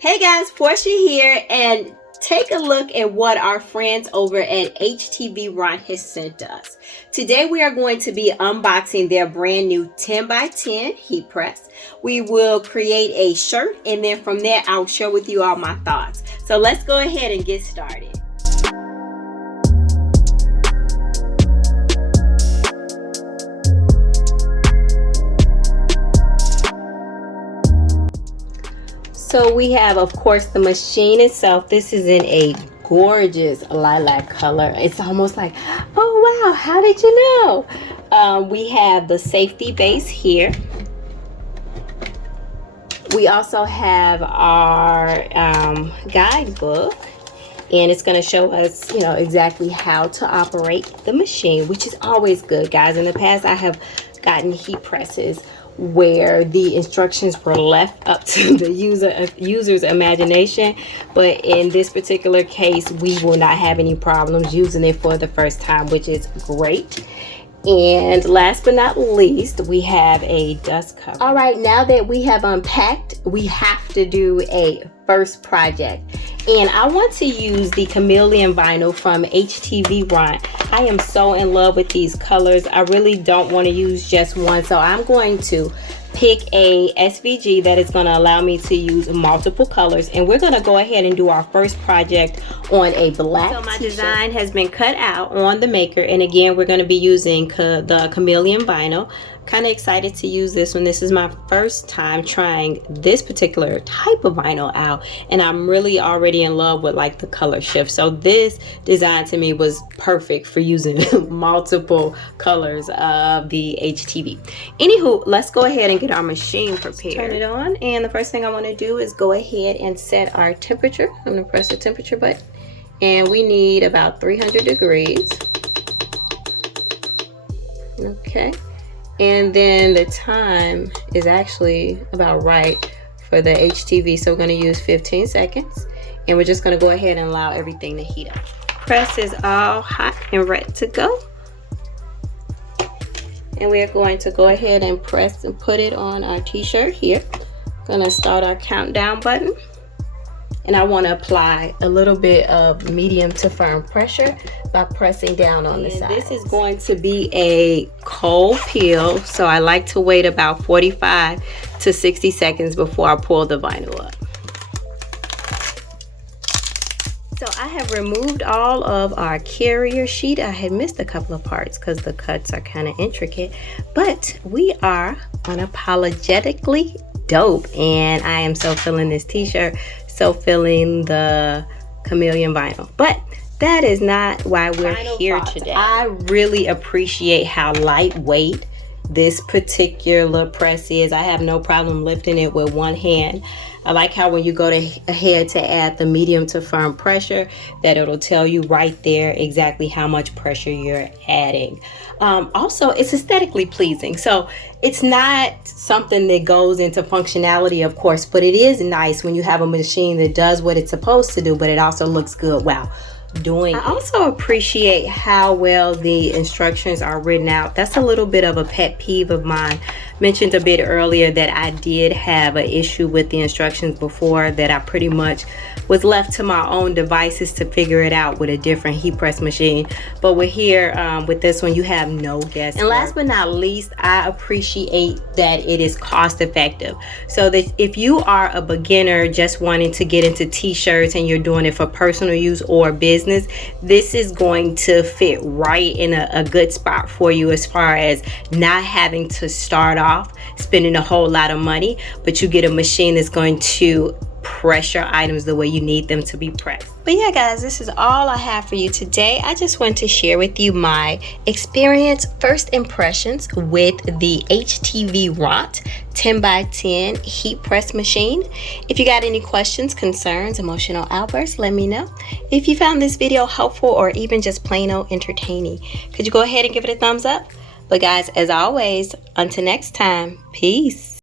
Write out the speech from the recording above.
Hey guys, Porcha here, and take a look at what our friends over at HTVRont has sent us. Today we are going to be unboxing their brand new 10x10 heat press. We will create a shirt, and then from there I'll share with you all my thoughts. So let's go ahead and get started. So we have, of course, the machine itself. This is in a gorgeous lilac color. It's almost like, oh wow, how did you know? We have the safety base here. We also have our guidebook, and it's going to show us, exactly how to operate the machine, which is always good, guys. In the past, I have gotten heat presses where the instructions were left up to the user's imagination, but in this particular case we will not have any problems using it for the first time, which is great. And last but not least, we have a dust cover. All right, now that we have unpacked, we have to do a first project, and I want to use the Chameleon vinyl from HTVRont. I am so in love with these colors. I really don't want to use just one, so I'm going to pick a SVG that is going to allow me to use multiple colors, and we're going to go ahead and do our first project on a black t-shirt. So my design has been cut out on the Maker, and again we're going to be using the Chameleon vinyl. Kind of excited to use this one. This is my first time trying this particular type of vinyl out, and I'm really already in love with like the color shift. So this design to me was perfect for using multiple colors of the HTV. Anywho, let's go ahead and get our machine prepared. Turn it on, and the first thing I want to do is go ahead and set our temperature. I'm going to press the temperature button, and we need about 300 degrees. Okay. And then the time is actually about right for the HTV, so we're going to use 15 seconds, and we're just going to go ahead and allow everything to heat up. Press is all hot and ready to go, and we're going to go ahead and press and put it on our t-shirt here. Going to start our countdown button, and I want to apply a little bit of medium to firm pressure by pressing down on the side. This is going to be a cold peel, so I like to wait about 45 to 60 seconds before I pull the vinyl up. So I have removed all of our carrier sheet. I had missed a couple of parts because the cuts are kind of intricate, but we are unapologetically dope, and I am so feeling this t-shirt, so feeling the Chameleon vinyl. But that is not why we're here today. I really appreciate how lightweight this particular press is. I have no problem lifting it with one hand. I like how when you go ahead to add the medium to firm pressure, that it'll tell you right there exactly how much pressure you're adding. Also, it's aesthetically pleasing. So it's not something that goes into functionality, of course, but it is nice when you have a machine that does what it's supposed to do, but it also looks good while doing it. I also appreciate how well the instructions are written out. That's a little bit of a pet peeve of mine. Mentioned a bit earlier that I did have an issue with the instructions before, that I pretty much was left to my own devices to figure it out with a different heat press machine. But with here, with this one, you have no guesswork. And last but not least, I appreciate that it is cost effective. So that if you are a beginner just wanting to get into t-shirts and you're doing it for personal use or business, this is going to fit right in a good spot for you, as far as not having to start off spending a whole lot of money, but you get a machine that's going to press your items the way you need them to be pressed. But yeah, guys, this is all I have for you today. I just want to share with you my experience, first impressions with the HTVRont 10x10 heat press machine. If you got any questions, concerns, emotional outbursts, let me know. If you found this video helpful or even just plain old entertaining, could you go ahead and give it a thumbs up? But guys, as always, until next time, peace.